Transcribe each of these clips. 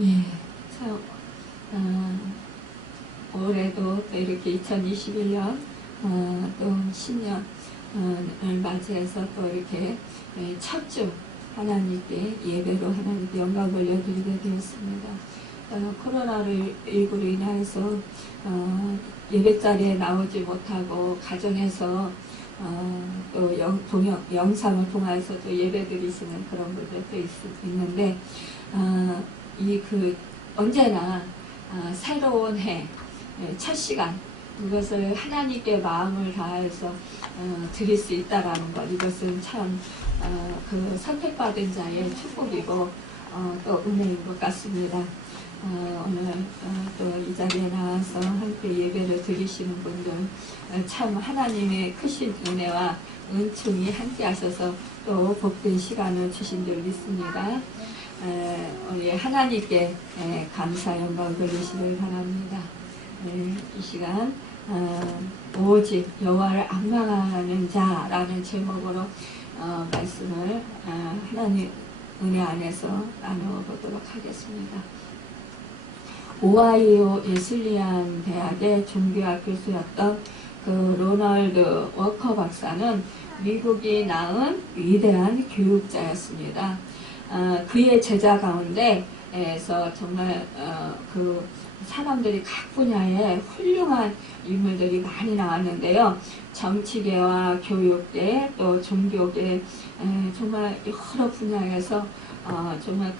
예, 참, 올해도 또 이렇게 2021년, 또 신년을 맞이해서 또 이렇게 첫 주 하나님께 예배로 하나님께 영광 올려드리게 되었습니다. 코로나를 19로 인해서 예배 자리에 나오지 못하고 가정에서 또 영상을 통해서 또 예배 드리시는 그런 분들도 있는데 언제나 새로운 해 첫 시간 이것을 하나님께 마음을 다해서 드릴 수 있다라는 것, 이것은 참 그 선택받은 자의 축복이고 또 은혜인 것 같습니다. 오늘 또 이 자리에 나와서 함께 예배를 드리시는 분들 참 하나님의 크신 은혜와 은총이 함께 하셔서 또 복된 시간을 주신 줄 믿습니다. 우리 하나님께 감사 영광 돌리시길 바랍니다. 이 시간 오직 여호와를 앙망하는 자라는 제목으로 말씀을 하나님 은혜 안에서 나누어보도록 하겠습니다. 오하이오 웨슬리안 대학의 종교학 교수였던 그 로널드 워커 박사는 미국이 낳은 위대한 교육자였습니다. 그의 제자 가운데에서 정말 그 사람들이 각 분야에 훌륭한 인물들이 많이 나왔는데요. 정치계와 교육계 또 종교계 정말 여러 분야에서 정말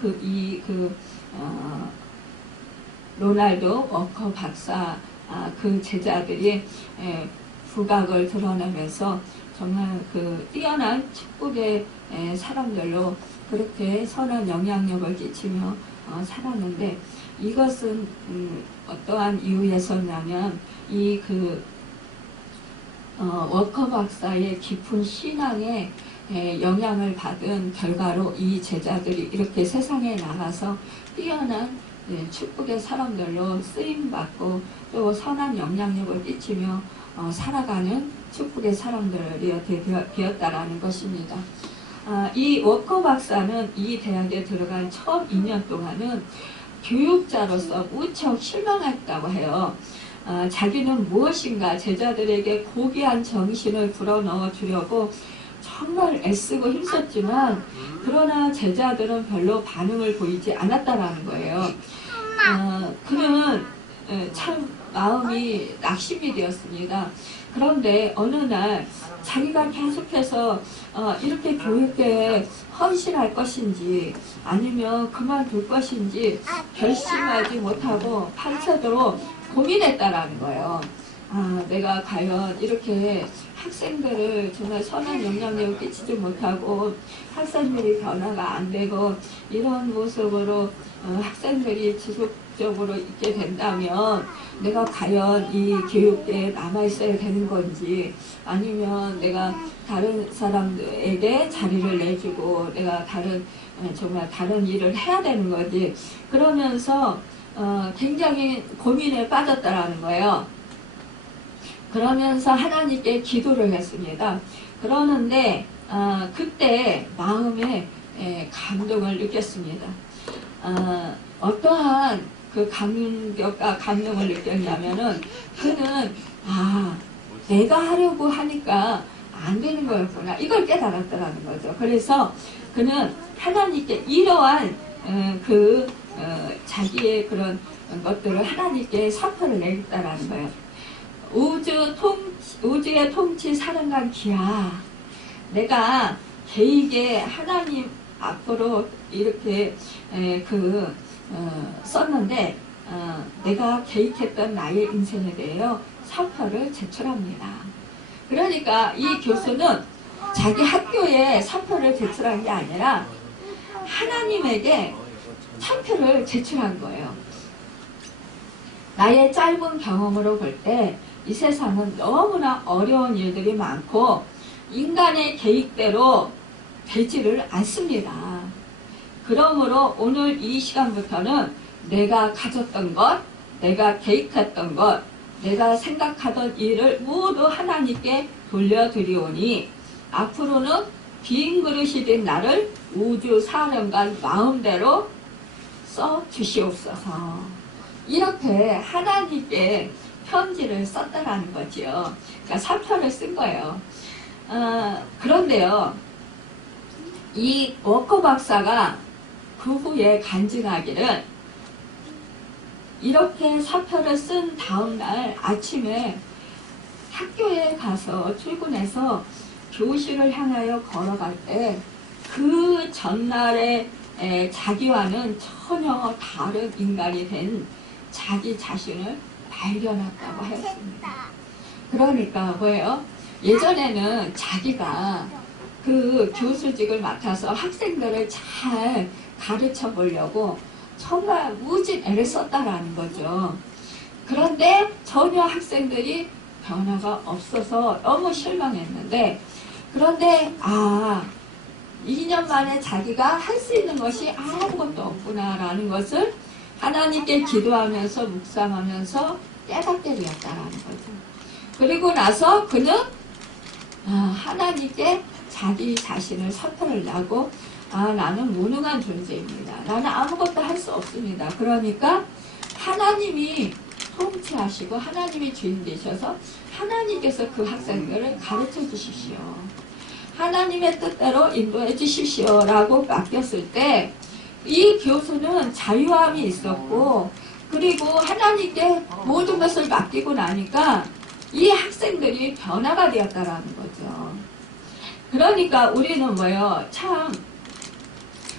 로널드 워커 박사 그 제자들이 부각을 드러내면서 정말 그 뛰어난 축복의 사람들로 그렇게 선한 영향력을 끼치며 살았는데, 이것은 어떠한 이유에서냐면 워커 박사의 깊은 신앙에 영향을 받은 결과로 이 제자들이 이렇게 세상에 나가서 뛰어난 축복의 사람들로 쓰임받고 또 선한 영향력을 끼치며 살아가는 축복의 사람들이 되었다라는 것입니다. 이 워커 박사는 이 대학에 들어간 처음 2년 동안은 교육자로서 무척 실망했다고 해요. 자기는 무엇인가 제자들에게 고귀한 정신을 불어넣어 주려고 정말 애쓰고 힘썼지만 그러나 제자들은 별로 반응을 보이지 않았다라는 거예요. 그는 참 마음이 낙심이 되었습니다. 그런데 어느 날 자기가 계속해서 이렇게 교육에 헌신할 것인지 아니면 그만둘 것인지 결심하지 못하고 밤새도록 고민했다라는 거예요. 내가 과연 이렇게 학생들을 정말 선한 영향력을 끼치지 못하고 학생들이 변화가 안 되고 이런 모습으로 학생들이 지속적으로 있게 된다면 내가 과연 이 교육계에 남아있어야 되는 건지 아니면 내가 다른 사람들에게 자리를 내주고 내가 정말 다른 일을 해야 되는 건지 그러면서 굉장히 고민에 빠졌다라는 거예요. 그러면서 하나님께 기도를 했습니다. 그러는데 그때 마음에 감동을 느꼈습니다. 어떠한 그 감동을 느꼈냐면은 그는 내가 하려고 하니까 안 되는 거였구나 이걸 깨달았다라는 거죠. 그래서 그는 하나님께 이러한 자기의 그런 것들을 하나님께 선포를 내렸다라는 거예요. 우주의 통치 사령관 기야, 내가 개인의 하나님 앞으로 이렇게 썼는데 내가 개입했던 나의 인생에 대하여 선포를 제출합니다. 그러니까 이 교수는 자기 학교에 선포를 제출한 게 아니라 하나님에게 선포를 제출한 거예요. 나의 짧은 경험으로 볼 때 이 세상은 너무나 어려운 일들이 많고 인간의 계획대로 되지를 않습니다. 그러므로 오늘 이 시간부터는 내가 가졌던 것, 내가 계획했던 것, 내가 생각하던 일을 모두 하나님께 돌려드리오니 앞으로는 빈 그릇이 된 나를 우주 사령관 마음대로 써 주시옵소서. 이렇게 하나님께 편지를 썼다라는 거지요. 그러니까 사표를 쓴 거예요. 그런데요, 이 워커 박사가 그 후에 간증하기를 이렇게 사표를 쓴 다음날 아침에 학교에 가서 출근해서 교실을 향하여 걸어갈 때 그 전날에 자기와는 전혀 다른 인간이 된 자기 자신을 발견했다고 했습니다. 그러니까 뭐예요? 예전에는 자기가 그 교수직을 맡아서 학생들을 잘 가르쳐 보려고 정말 무진 애를 썼다라는 거죠. 그런데 전혀 학생들이 변화가 없어서 너무 실망했는데, 그런데 2년 만에 자기가 할 수 있는 것이 아무것도 없구나라는 것을 하나님께 기도하면서 묵상하면서 깨닫게 되었다라는 거죠. 그리고 나서 그는 하나님께 자기 자신을 사표를 내고 나는 무능한 존재입니다. 나는 아무것도 할 수 없습니다. 그러니까 하나님이 통치하시고 하나님이 주인 되셔서 하나님께서 그 학생들을 가르쳐 주십시오. 하나님의 뜻대로 인도해 주십시오 라고 맡겼을 때 이 교수는 자유함이 있었고, 그리고 하나님께 모든 것을 맡기고 나니까 이 학생들이 변화가 되었다라는 거죠. 그러니까 우리는 뭐예요? 참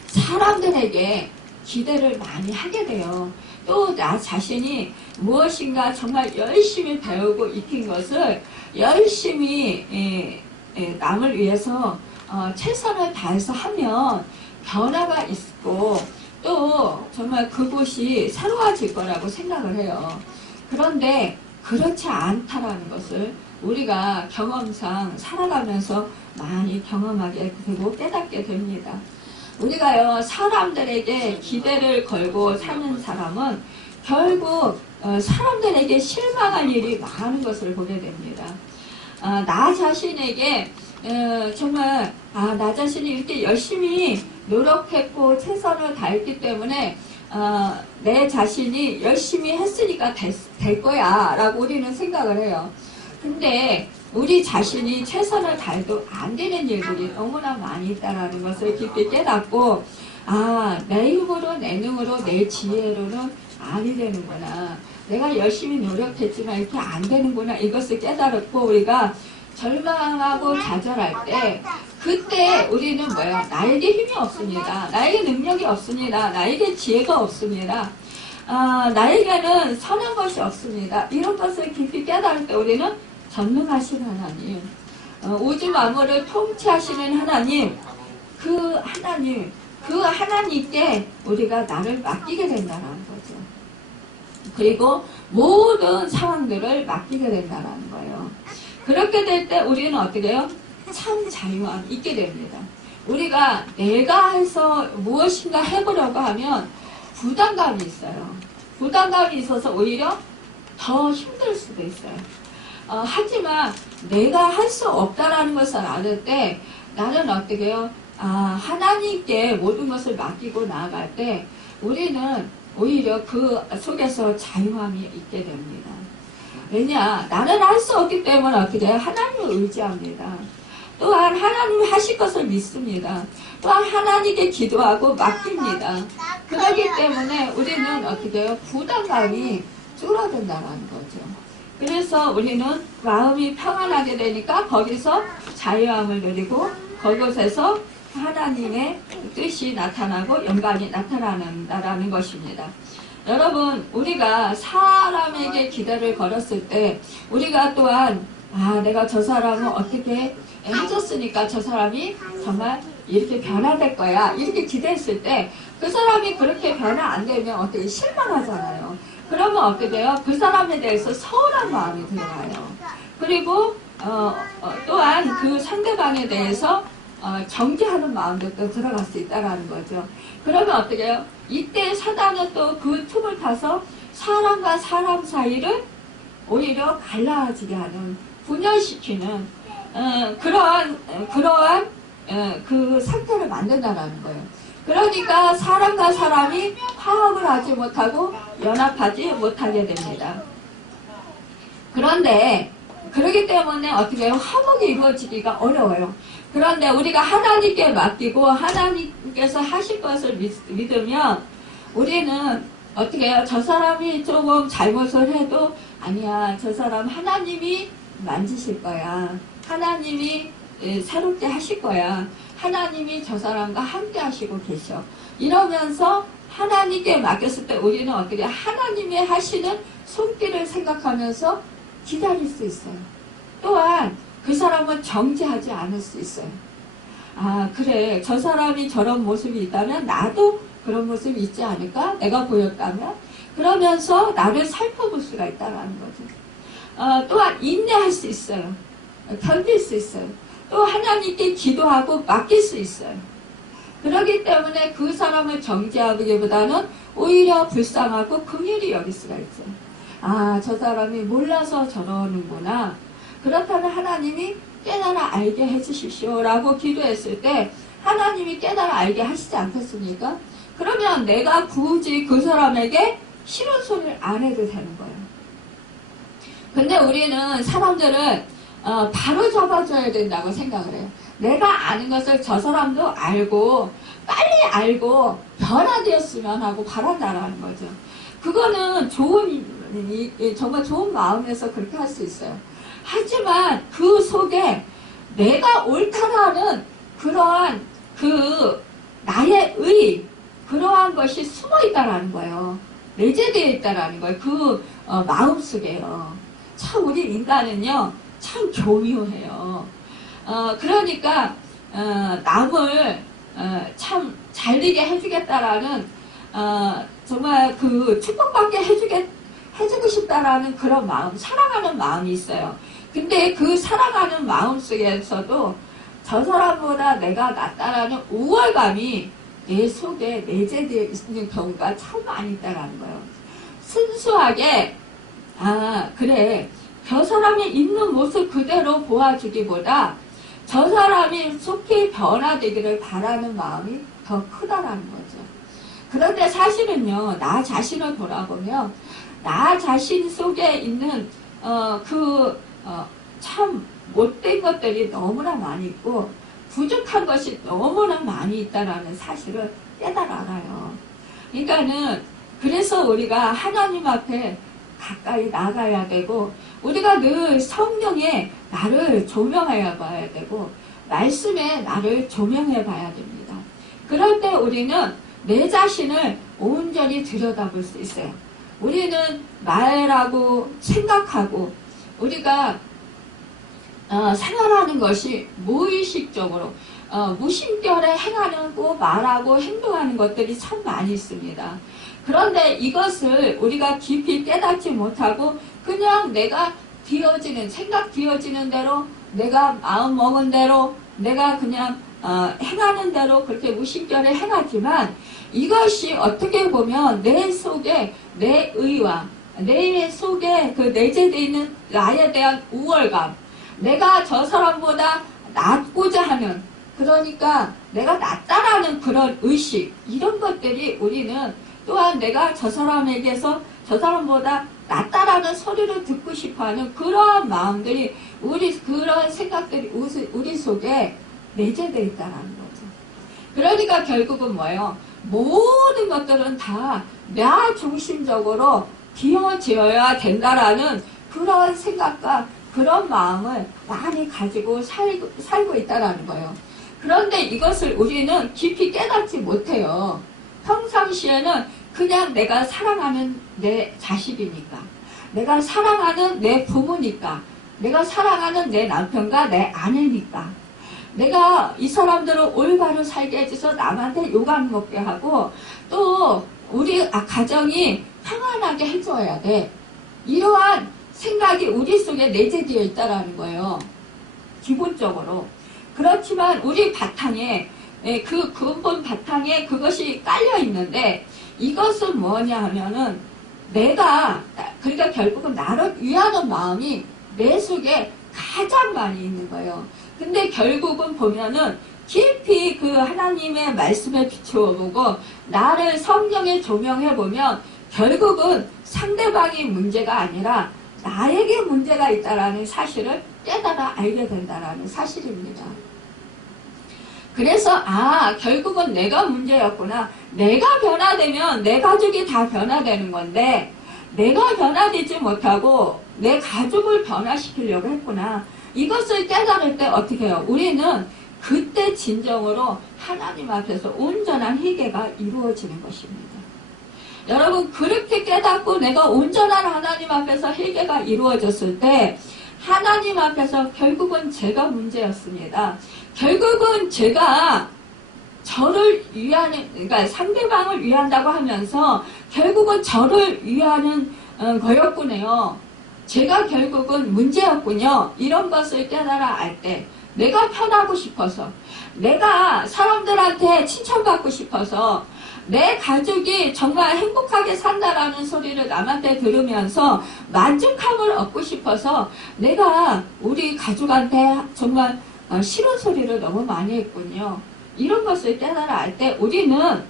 사람들에게 기대를 많이 하게 돼요. 또 나 자신이 무엇인가 정말 열심히 배우고 익힌 것을 열심히 남을 위해서 최선을 다해서 하면 변화가 있고 또 정말 그곳이 새로워질 거라고 생각을 해요. 그런데 그렇지 않다라는 것을 우리가 경험상 살아가면서 많이 경험하게 되고 깨닫게 됩니다. 우리가요, 사람들에게 기대를 걸고 사는 사람은 결국 사람들에게 실망할 일이 많은 것을 보게 됩니다. 나 자신에게 정말 나 자신이 이렇게 열심히 노력했고 최선을 다했기 때문에 내 자신이 열심히 했으니까 될 거야 라고 우리는 생각을 해요. 근데 우리 자신이 최선을 다해도 안 되는 일들이 너무나 많이 있다는 것을 깊이 깨닫고 내 힘으로 내 능으로 내 지혜로는 아니 되는구나. 내가 열심히 노력했지만 이렇게 안 되는구나. 이것을 깨달았고 우리가 절망하고 좌절할 때 그때 우리는 뭐야? 나에게 힘이 없습니다. 나에게 능력이 없습니다. 나에게 지혜가 없습니다. 나에게는 선한 것이 없습니다. 이런 것을 깊이 깨달을 때 우리는 전능하신 하나님, 우주 만물을 통치하시는 하나님, 그 하나님께 우리가 나를 맡기게 된다는 거죠. 그리고 모든 상황들을 맡기게 된다는 거예요. 그렇게 될 때 우리는 어떻게 해요? 참 자유함 있게 됩니다. 우리가 내가 해서 무엇인가 해보려고 하면 부담감이 있어요. 부담감이 있어서 오히려 더 힘들 수도 있어요. 하지만 내가 할 수 없다라는 것을 알을 때 나는 어떻게 해요? 하나님께 모든 것을 맡기고 나아갈 때 우리는 오히려 그 속에서 자유함이 있게 됩니다. 왜냐? 나는 할 수 없기 때문에 어떻게 해요? 하나님을 의지합니다. 또한 하나님이 하실 것을 믿습니다. 또한 하나님께 기도하고 맡깁니다. 그렇기 때문에 우리는 어떻게 해요? 부담감이 줄어든다는 거죠. 그래서 우리는 마음이 평안하게 되니까 거기서 자유함을 누리고 그곳에서 하나님의 뜻이 나타나고 영광이 나타난다는 것입니다. 여러분, 우리가 사람에게 기대를 걸었을 때 우리가 또한 내가 저 사람을 어떻게 해줬으니까 저 사람이 정말 이렇게 변화될 거야 이렇게 기대했을 때 그 사람이 그렇게 변화 안 되면 어떻게 실망하잖아요. 그러면 어떻게 돼요? 그 사람에 대해서 서운한 마음이 들어와요. 그리고 또한 그 상대방에 대해서 정죄하는 마음도 또 들어갈 수 있다는 거죠. 그러면 어떻게 해요? 이때 사단은 또 그 틈을 타서 사람과 사람 사이를 오히려 갈라지게 하는, 분열시키는 그러한 그 상태를 만든다는 거예요. 그러니까 사람과 사람이 화합을 화해하지 못하고 연합하지 못하게 됩니다. 그런데 그렇기 때문에 어떻게 해요? 화목이 이루어지기가 어려워요. 그런데 우리가 하나님께 맡기고 하나님께서 하실 것을 믿으면 우리는 어떻게 해요? 저 사람이 조금 잘못을 해도 아니야, 저 사람 하나님이 만지실 거야. 하나님이 새롭게 하실 거야. 하나님이 저 사람과 함께 하시고 계셔. 이러면서 하나님께 맡겼을 때 우리는 어떻게 하나님이 하시는 손길을 생각하면서 기다릴 수 있어요. 또한 그 사람은 정죄하지 않을 수 있어요. 아, 그래, 저 사람이 저런 모습이 있다면 나도 그런 모습이 있지 않을까? 내가 보였다면? 그러면서 나를 살펴볼 수가 있다는 거죠. 또한 인내할 수 있어요. 견딜 수 있어요. 또 하나님께 기도하고 맡길 수 있어요. 그렇기 때문에 그 사람을 정죄하기보다는 오히려 불쌍하고 긍휼히 여길 수가 있어요. 아, 저 사람이 몰라서 저러는구나. 그렇다면 하나님이 깨달아 알게 해주십시오 라고 기도했을 때 하나님이 깨달아 알게 하시지 않겠습니까? 그러면 내가 굳이 그 사람에게 싫은 소리를 안 해도 되는 거예요. 근데 우리는 사람들은 바로 잡아줘야 된다고 생각을 해요. 내가 아는 것을 저 사람도 알고 빨리 알고 변화되었으면 하고 바란다라는 거죠. 그거는 정말 좋은 마음에서 그렇게 할 수 있어요. 하지만 그 속에 내가 옳다라는 그러한 나의 그러한 것이 숨어 있다라는 거예요. 내재되어 있다라는 거예요. 그 마음 속에요. 참 우리 인간은요, 참 교묘해요. 그러니까 남을 참 잘되게 해주겠다라는 정말 그 축복받게 해주고 싶다라는 그런 마음, 사랑하는 마음이 있어요. 근데 그 사랑하는 마음 속에서도 저 사람보다 내가 낫다라는 우월감이 내 속에 내재되어 있는 경우가 참 많이 있다라는 거예요. 순수하게 그래, 저 사람이 있는 모습 그대로 보아주기보다 저 사람이 속히 변화되기를 바라는 마음이 더 크다라는 거죠. 그런데 사실은요, 나 자신을 돌아보면 나 자신 속에 있는 참 못된 것들이 너무나 많이 있고 부족한 것이 너무나 많이 있다라는 사실을 깨달아 알아요. 그러니까는 그래서 우리가 하나님 앞에 가까이 나가야 되고 우리가 늘 성령에 나를 조명해 봐야 되고 말씀에 나를 조명해 봐야 됩니다. 그럴 때 우리는 내 자신을 온전히 들여다볼 수 있어요. 우리는 말하고 생각하고 우리가 생활하는 것이 무의식적으로 무심결에 행하고 말하고 행동하는 것들이 참 많이 있습니다. 그런데 이것을 우리가 깊이 깨닫지 못하고 그냥 내가 생각 뒤어지는 대로 내가 마음 먹은 대로 내가 그냥 행하는 대로 그렇게 무심결에 행하지만 이것이 어떻게 보면 내 속에 내 의와 내 속에 그 내재되어 있는 나에 대한 우월감, 내가 저 사람보다 낫고자 하는, 그러니까 내가 낫다라는 그런 의식, 이런 것들이 우리는 또한 내가 저 사람에게서 저 사람보다 낫다라는 소리를 듣고 싶어하는 그러한 마음들이 그런 생각들이 우리 속에 내재되어 있다는 거죠. 그러니까 결국은 뭐예요? 모든 것들은 다 나 중심적으로 비워지어야 된다라는 그런 생각과 그런 마음을 많이 가지고 살고 있다는 거예요. 그런데 이것을 우리는 깊이 깨닫지 못해요. 평상시에는 그냥 내가 사랑하는 내 자식이니까, 내가 사랑하는 내 부모니까, 내가 사랑하는 내 남편과 내 아내니까, 내가 이 사람들을 올바로 살게 해줘서 남한테 욕 안 먹게 하고 또 우리 가정이 평안하게 해줘야 돼. 이러한 생각이 우리 속에 내재되어 있다는 거예요. 기본적으로. 그렇지만 우리 바탕에 그 근본 바탕에 그것이 깔려 있는데 이것은 뭐냐 하면은 그러니까 결국은 나를 위하는 마음이 내 속에 가장 많이 있는 거예요. 근데 결국은 보면은 깊이 그 하나님의 말씀에 비추어보고 나를 성경에 조명해보면 결국은 상대방이 문제가 아니라 나에게 문제가 있다라는 사실을 깨달아 알게 된다라는 사실입니다. 그래서 결국은 내가 문제였구나. 내가 변화되면 내 가족이 다 변화되는 건데 내가 변화되지 못하고 내 가족을 변화시키려고 했구나. 이것을 깨달을 때 어떻게 해요? 우리는 그때 진정으로 하나님 앞에서 온전한 회개가 이루어지는 것입니다. 여러분, 그렇게 깨닫고 내가 온전한 하나님 앞에서 회개가 이루어졌을 때 하나님 앞에서 결국은 제가 문제였습니다. 결국은 제가 저를 위하는, 그러니까 상대방을 위한다고 하면서 결국은 저를 위하는 거였군요. 제가 결국은 문제였군요. 이런 것을 깨달아 알 때 내가 편하고 싶어서, 내가 사람들한테 칭찬받고 싶어서, 내 가족이 정말 행복하게 산다라는 소리를 남한테 들으면서 만족함을 얻고 싶어서 내가 우리 가족한테 정말 싫은 소리를 너무 많이 했군요. 이런 것을 깨달아 알 때 우리는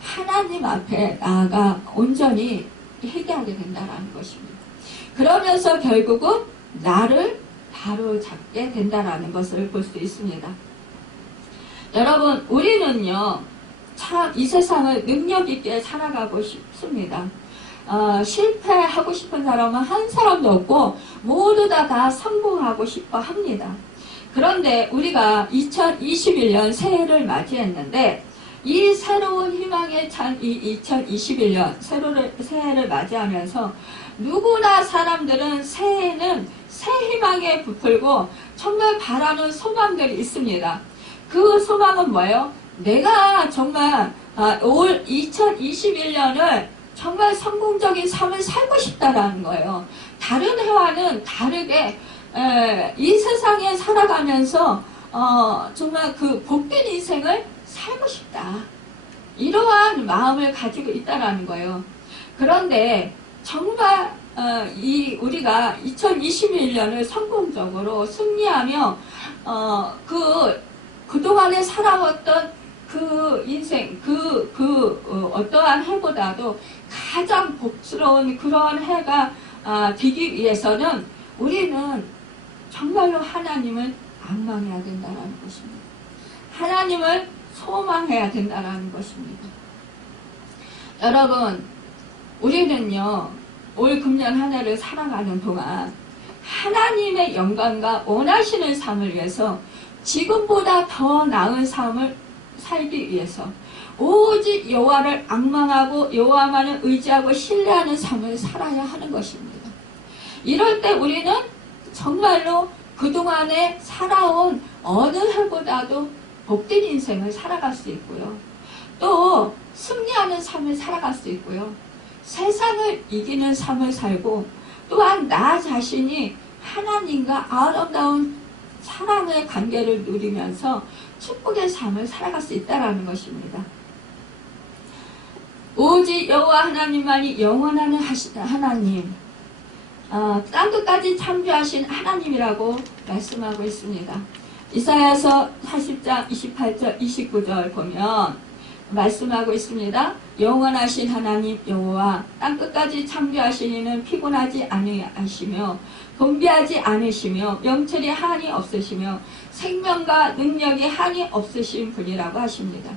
하나님 앞에 나아가 온전히 회개하게 된다는 것입니다. 그러면서 결국은 나를 바로잡게 된다는 것을 볼 수 있습니다. 여러분, 우리는요 참 이 세상을 능력 있게 살아가고 싶습니다. 실패하고 싶은 사람은 한 사람도 없고 모두 다 성공하고 싶어 합니다. 그런데 우리가 2021년 새해를 맞이했는데 이 새로운 희망에 찬 이 2021년 새해를 맞이하면서 누구나 사람들은 새해에는 새 희망에 부풀고 정말 바라는 소망들이 있습니다. 그 소망은 뭐예요? 내가 정말 올 2021년을 정말 성공적인 삶을 살고 싶다라는 거예요. 다른 해와는 다르게 이 세상에 살아가면서 정말 그 복된 인생을 살고 싶다. 이러한 마음을 가지고 있다라는 거예요. 그런데 정말 우리가 2021년을 성공적으로 승리하며 그동안에 살아왔던 그 인생, 어떠한 해보다도 가장 복스러운 그러한 해가 되기 위해서는 우리는 정말로 하나님을 악망해야 된다는 것입니다. 하나님을 소망해야 된다는 것입니다. 여러분, 우리는요, 올 금년 한 해를 살아가는 동안 하나님의 영광과 원하시는 삶을 위해서 지금보다 더 나은 삶을 살기 위해서 오직 여호와를 앙망하고 여호와만을 의지하고 신뢰하는 삶을 살아야 하는 것입니다. 이럴 때 우리는 정말로 그동안에 살아온 어느 해보다도 복된 인생을 살아갈 수 있고요. 또 승리하는 삶을 살아갈 수 있고요. 세상을 이기는 삶을 살고 또한 나 자신이 하나님과 아름다운 사랑의 관계를 누리면서 축복의 삶을 살아갈 수 있다는 것입니다. 오직 여호와 하나님만이 영원한 하나님, 땅끝까지 창조하신 하나님이라고 말씀하고 있습니다. 이사야서 40장 28절 29절 보면 말씀하고 있습니다. 영원하신 하나님 여호와 땅끝까지 창조하신 이는 피곤하지 아니하시며 분비하지 않으시며 명철이 한이 없으시며 생명과 능력이 한이 없으신 분이라고 하십니다.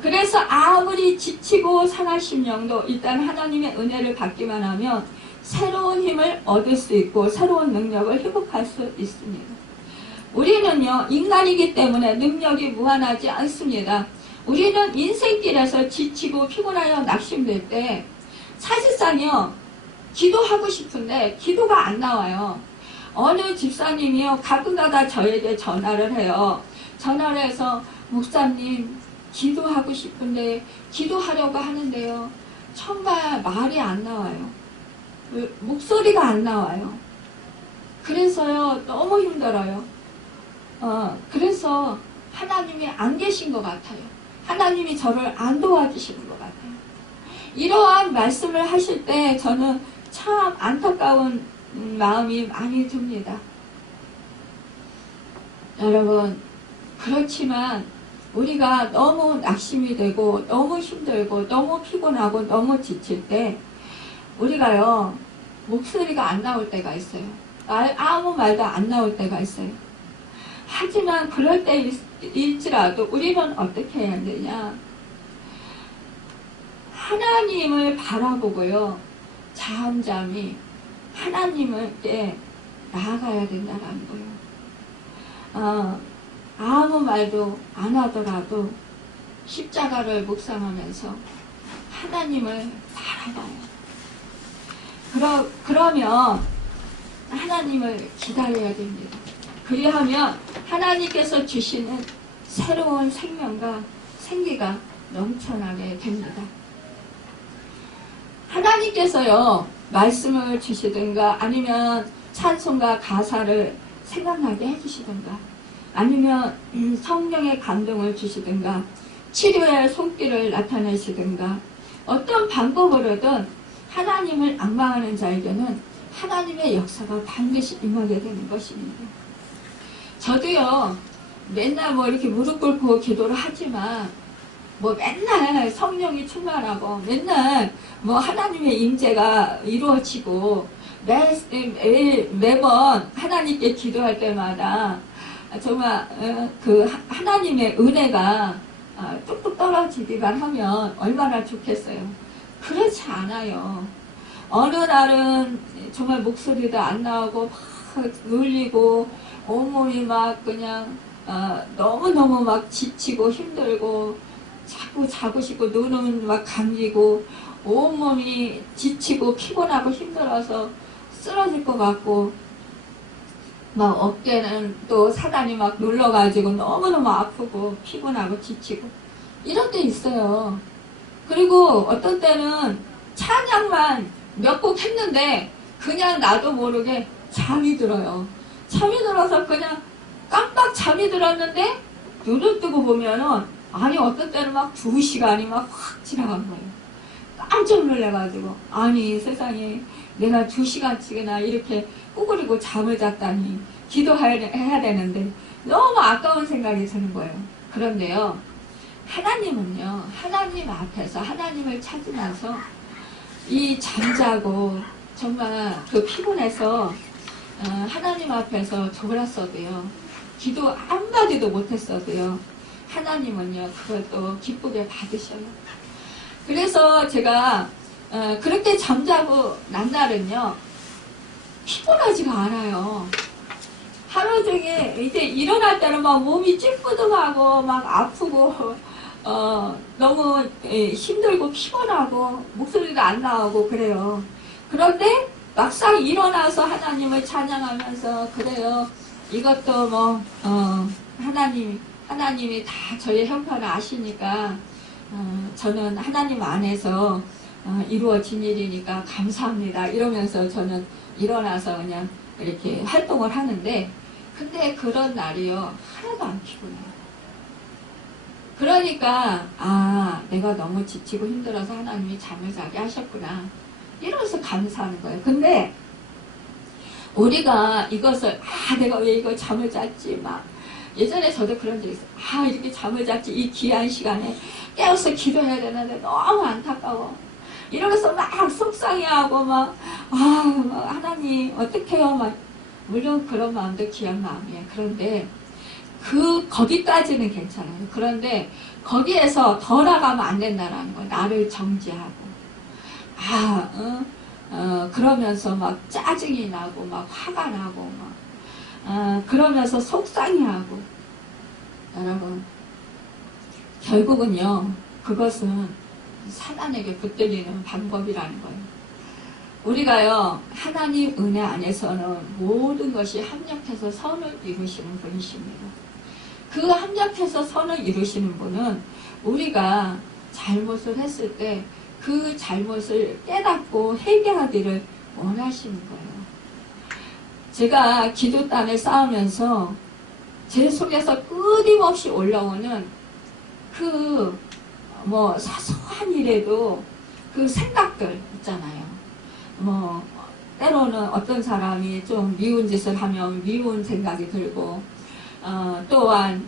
그래서 아무리 지치고 상할 심령도 일단 하나님의 은혜를 받기만 하면 새로운 힘을 얻을 수 있고 새로운 능력을 회복할 수 있습니다. 우리는요, 인간이기 때문에 능력이 무한하지 않습니다. 우리는 인생길에서 지치고 피곤하여 낙심될 때 사실상요, 기도하고 싶은데 기도가 안 나와요. 어느 집사님이요, 가끔가다 저에게 전화를 해요. 전화를 해서 목사님 기도하고 싶은데 기도하려고 하는데요, 정말 말이 안 나와요. 목소리가 안 나와요. 그래서요, 너무 힘들어요. 그래서 하나님이 안 계신 것 같아요. 하나님이 저를 안 도와주시는 것 같아요. 이러한 말씀을 하실 때 저는 참 안타까운 마음이 많이 듭니다. 여러분, 그렇지만 우리가 너무 낙심이 되고 너무 힘들고 너무 피곤하고 너무 지칠 때 우리가요 목소리가 안 나올 때가 있어요. 아무 말도 안 나올 때가 있어요. 하지만 그럴 때일지라도 우리는 어떻게 해야 되냐, 하나님을 바라보고요 잠잠히 하나님께 나아가야 된다는 거예요. 아무 말도 안 하더라도 십자가를 묵상하면서 하나님을 바라봐요. 그러면 하나님을 기다려야 됩니다. 그리하면 하나님께서 주시는 새로운 생명과 생기가 넘쳐나게 됩니다. 하나님께서요 말씀을 주시든가 아니면 찬송과 가사를 생각나게 해주시든가 아니면 성령의 감동을 주시든가 치료의 손길을 나타내시든가 어떤 방법으로든 하나님을 앙망하는 자에게는 하나님의 역사가 반드시 임하게 되는 것입니다. 저도요 맨날 뭐 이렇게 무릎 꿇고 기도를 하지만 뭐 맨날 성령이 충만하고 맨날 뭐 하나님의 임재가 이루어지고 매번 하나님께 기도할 때마다 정말 그 하나님의 은혜가 뚝뚝 떨어지기만 하면 얼마나 좋겠어요. 그렇지 않아요. 어느 날은 정말 목소리도 안 나오고 막 눌리고 온몸이 막 그냥 너무너무 막 지치고 힘들고 자꾸 자고 싶고 눈은 막 감기고 온몸이 지치고 피곤하고 힘들어서 쓰러질 것 같고 막 어깨는 또 사단이 막 눌러가지고 너무너무 아프고 피곤하고 지치고 이런 때 있어요. 그리고 어떤 때는 찬양만 몇 곡 했는데 그냥 나도 모르게 잠이 들어요. 잠이 들어서 그냥 깜빡 잠이 들었는데 눈을 뜨고 보면은 아니 어떤 때는 막 2시간이 막 확 지나간 거예요. 깜짝 놀래가지고 아니 세상에 내가 2시간씩이나 이렇게 꾸그리고 잠을 잤다니 기도해야 되는데 너무 아까운 생각이 드는 거예요. 그런데요 하나님은요 하나님 앞에서 하나님을 찾으면서 이 잠자고 정말 그 피곤해서 하나님 앞에서 졸았어도요 기도 한마디도 못했어도요 하나님은요 그걸 또 기쁘게 받으셔요. 그래서 제가 그렇게 잠자고 난 날은요 피곤하지가 않아요. 하루 종일 이제 일어날 때는 막 몸이 찌뿌둥하고 막 아프고 너무 힘들고 피곤하고 목소리도 안 나오고 그래요. 그런데 막상 일어나서 하나님을 찬양하면서 그래요. 이것도 뭐 하나님이 다 저의 형편을 아시니까 저는 하나님 안에서 이루어진 일이니까 감사합니다. 이러면서 저는 일어나서 그냥 이렇게 활동을 하는데 근데 그런 날이요 하나도 안 피곤해요. 그러니까 내가 너무 지치고 힘들어서 하나님이 잠을 자게 하셨구나 이러면서 감사하는 거예요. 근데 우리가 이것을 내가 왜 이거 잠을 잤지 막 예전에 저도 그런 적이 있어요. 이렇게 잠을 잤지 이 귀한 시간에 깨어서 기도해야 되는데 너무 안타까워 이러면서 막 속상해하고 막 하나님 어떡해요 막 물론 그런 마음도 귀한 마음이에요. 그런데 거기까지는 괜찮아요. 그런데 거기에서 더 나가면 안 된다는 거예요. 나를 정지하고 그러면서 막 짜증이 나고 막 화가 나고 막 그러면서 속상해하고 여러분 결국은요 그것은 사단에게 붙들리는 방법이라는 거예요. 우리가요 하나님 은혜 안에서는 모든 것이 합력해서 선을 이루시는 분이십니다. 그 합력해서 선을 이루시는 분은 우리가 잘못을 했을 때 그 잘못을 깨닫고 회개하기를 원하시는 거예요. 제가 기도단을 쌓으면서 제 속에서 끊임없이 올라오는 그 사소한 일에도 그 생각들 있잖아요. 때로는 어떤 사람이 좀 미운 짓을 하면 미운 생각이 들고 또한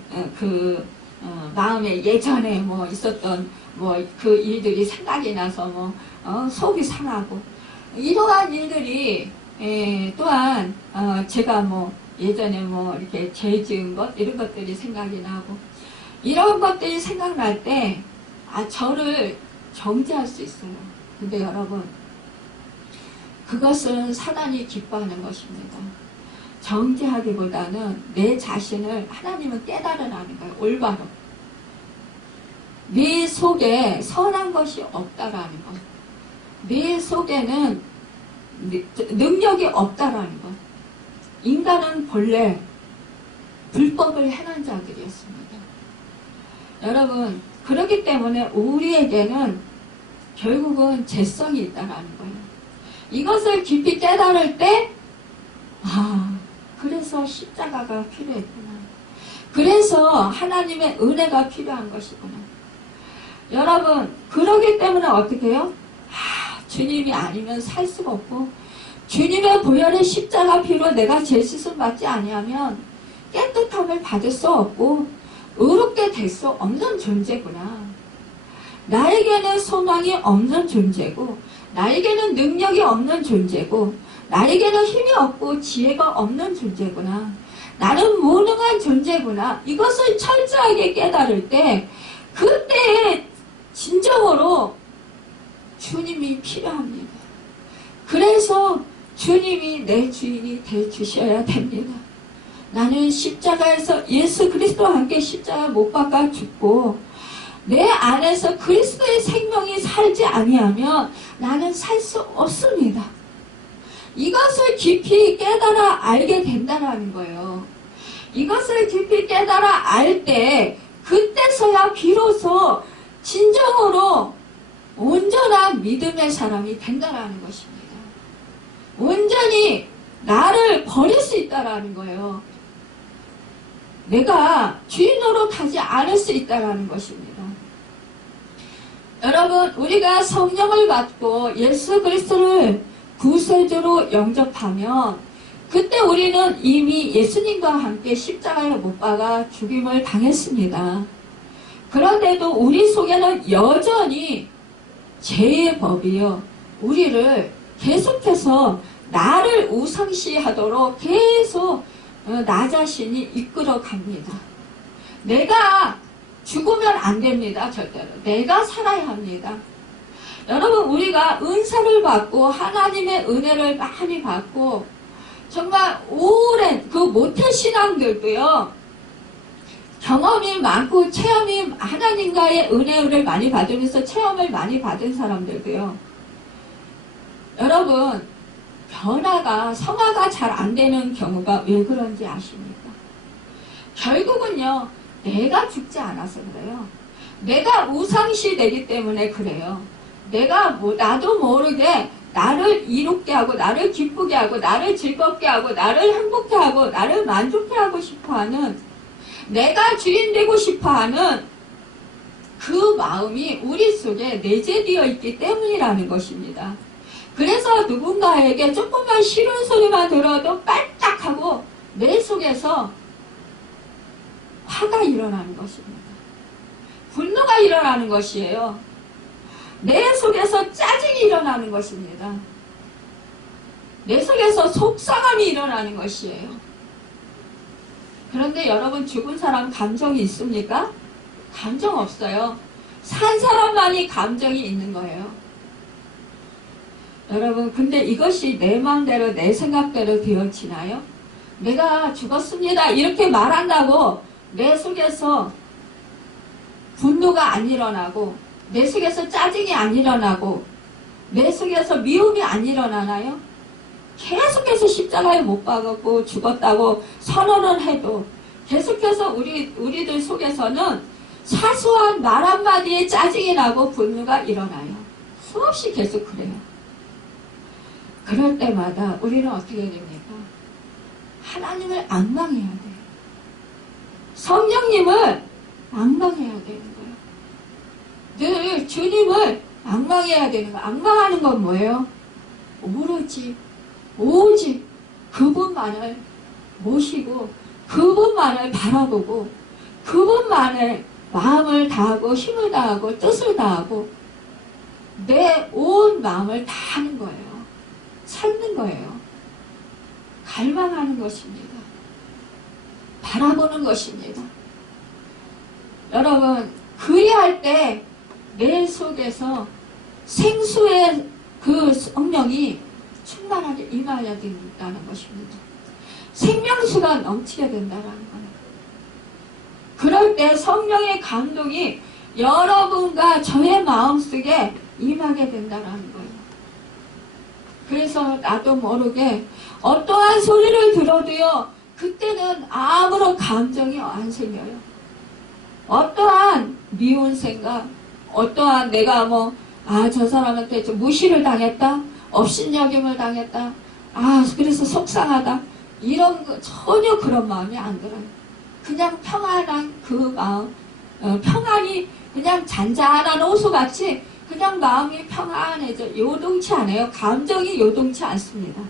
마음에 예전에 뭐 있었던 뭐 그 일들이 생각이 나서 속이 상하고 이러한 일들이 또한 제가 뭐 예전에 뭐 이렇게 죄 지은 것 이런 것들이 생각이 나고 이런 것들이 생각날 때 저를 정죄할 수 있어요. 근데 여러분 그것은 사단이 기뻐하는 것입니다. 정죄하기보다는 내 자신을 하나님은 깨달으라는 거예요. 올바로. 네 속에 선한 것이 없다라는 것. 네 속에는 능력이 없다라는 것. 인간은 본래 불법을 행한 자들이었습니다. 여러분 그렇기 때문에 우리에게는 결국은 죄성이 있다라는 거예요. 이것을 깊이 깨달을 때 그래서 십자가가 필요했구나. 그래서 하나님의 은혜가 필요한 것이구나. 여러분 그러기 때문에 어떻게 해요? 주님이 아니면 살 수가 없고 주님의 보혈의 십자가 피로 내가 죄 씻음 받지 아니하면 깨끗함을 받을 수 없고 의롭게 될 수 없는 존재구나. 나에게는 소망이 없는 존재고 나에게는 능력이 없는 존재고 나에게는 힘이 없고 지혜가 없는 존재구나. 나는 무능한 존재구나. 이것을 철저하게 깨달을 때 그때 진정으로 주님이 필요합니다. 그래서 주님이 내 주인이 되주셔야 됩니다. 나는 십자가에서 예수 그리스도와 함께 십자가 못 박아 죽고 내 안에서 그리스도의 생명이 살지 아니하면 나는 살 수 없습니다. 이것을 깊이 깨달아 알게 된다는 거예요. 이것을 깊이 깨달아 알 때 그때서야 비로소 진정으로 온전한 믿음의 사람이 된다는 것입니다. 온전히 나를 버릴 수 있다는 거예요. 내가 주인으로 타지 않을 수 있다는 것입니다. 여러분 우리가 성령을 받고 예수 그리스도를 구세주로 영접하면 그때 우리는 이미 예수님과 함께 십자가에 못 박아 죽임을 당했습니다. 그런데도 우리 속에는 여전히 죄의 법이요 우리를 계속해서 나를 우상시하도록 계속 나 자신이 이끌어 갑니다. 내가 죽으면 안 됩니다. 절대로. 내가 살아야 합니다. 여러분 우리가 은사를 받고 하나님의 은혜를 많이 받고 정말 오랜 그 모태신앙들도요 경험이 많고 체험이 하나님과의 은혜를 많이 받으면서 체험을 많이 받은 사람들도요 여러분 변화가 성화가 잘 안 되는 경우가 왜 그런지 아십니까? 결국은요 내가 죽지 않아서 그래요. 내가 우상시 되기 때문에 그래요. 내가 나도 모르게 나를 이롭게 하고 나를 기쁘게 하고 나를 즐겁게 하고 나를 행복해 하고 나를 만족해 하고 싶어하는 내가 주인 되고 싶어하는 그 마음이 우리 속에 내재되어 있기 때문이라는 것입니다. 그래서 누군가에게 조금만 싫은 소리만 들어도 빨딱하고 내 속에서 화가 일어나는 것입니다. 분노가 일어나는 것이에요. 내 속에서 짜증이 일어나는 것입니다. 내 속에서 속상함이 일어나는 것이에요. 그런데 여러분 죽은 사람 감정이 있습니까? 감정 없어요. 산 사람만이 감정이 있는 거예요. 여러분 근데 이것이 내 마음대로 내 생각대로 되어지나요? 내가 죽었습니다 이렇게 말한다고 내 속에서 분노가 안 일어나고 내 속에서 짜증이 안 일어나고 내 속에서 미움이 안 일어나나요? 계속해서 십자가에 못 박았고 죽었다고 선언을 해도 계속해서 우리들 속에서는 사소한 말 한마디에 짜증이 나고 분노가 일어나요. 수없이 계속 그래요. 그럴 때마다 우리는 어떻게 됩니까? 하나님을 앙망해야 돼요. 성령님을 앙망해야 되는 거예요. 늘 주님을 앙망해야 되는 거예요. 앙망하는 건 뭐예요? 오직 그분만을 모시고 그분만을 바라보고 그분만을 마음을 다하고 힘을 다하고 뜻을 다하고 내 온 마음을 다하는 거예요. 찾는 거예요. 갈망하는 것입니다. 바라보는 것입니다. 여러분, 그리할 때 내 속에서 생수의 그 성령이 충만하게 임하여야 된다는 것입니다. 생명수가 넘치게 된다는 거예요. 그럴 때 성령의 감동이 여러분과 저의 마음속에 임하게 된다는 거예요. 그래서 나도 모르게 어떠한 소리를 들어도요, 그때는 아무런 감정이 안 생겨요. 어떠한 미운 생각, 어떠한 내가 저 사람한테 좀 무시를 당했다, 업신여김을 당했다, 그래서 속상하다, 이런 거 전혀 그런 마음이 안 들어요. 그냥 평안한 그 마음, 평안이 그냥 잔잔한 호수같이 그냥 마음이 평안해져. 요동치 않아요. 감정이 요동치 않습니다.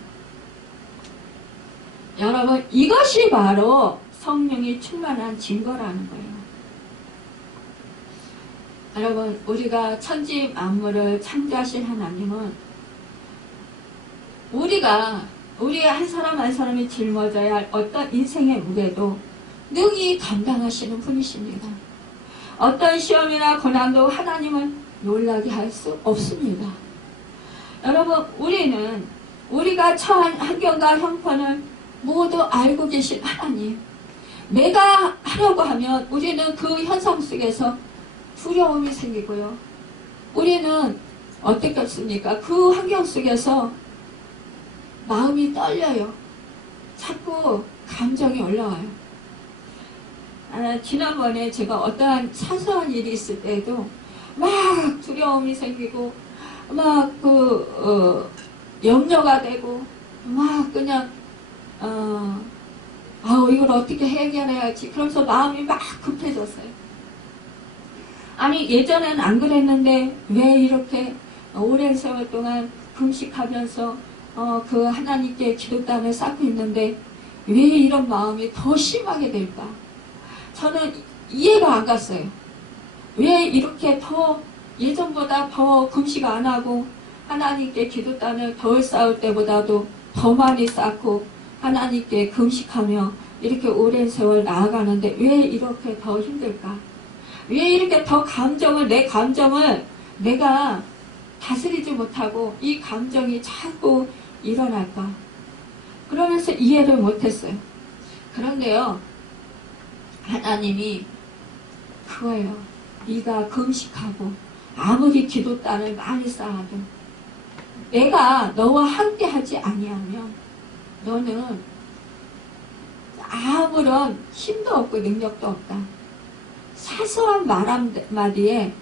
여러분, 이것이 바로 성령이 충만한 증거라는 거예요. 여러분, 우리가 천지 만물을 창조하신 하나님은 우리 한 사람 한 사람이 짊어져야 할 어떤 인생의 무게도 능히 감당하시는 분이십니다. 어떤 시험이나 고난도 하나님은 놀라게 할 수 없습니다. 여러분, 우리가 처한 환경과 형편을 모두 알고 계신 하나님, 내가 하려고 하면 우리는 그 현상 속에서 두려움이 생기고요. 우리는 어떻겠습니까? 그 환경 속에서 마음이 떨려요. 자꾸 감정이 올라와요. 지난번에 제가 어떠한 사소한 일이 있을 때에도 막 두려움이 생기고 막 염려가 되고 막 그냥 이걸 어떻게 해결해야지, 그러면서 마음이 막 급해졌어요. 아니, 예전엔 안 그랬는데 왜 이렇게 오랜 세월 동안 금식하면서 그 하나님께 기도단을 쌓고 있는데 왜 이런 마음이 더 심하게 될까? 저는 이해가 안 갔어요. 왜 이렇게 더 예전보다 더 금식 안 하고 하나님께 기도단을 덜 쌓을 때보다도 더 많이 쌓고 하나님께 금식하며 이렇게 오랜 세월 나아가는데 왜 이렇게 더 힘들까? 왜 이렇게 더 내 감정을 내가 다스리지 못하고 이 감정이 자꾸 일어날까? 그러면서 이해를 못했어요. 그런데요, 하나님이 그거예요. 네가 금식하고 아무리 기도단을 많이 쌓아도 내가 너와 함께 하지 아니하면 너는 아무런 힘도 없고 능력도 없다. 사소한 말 한마디에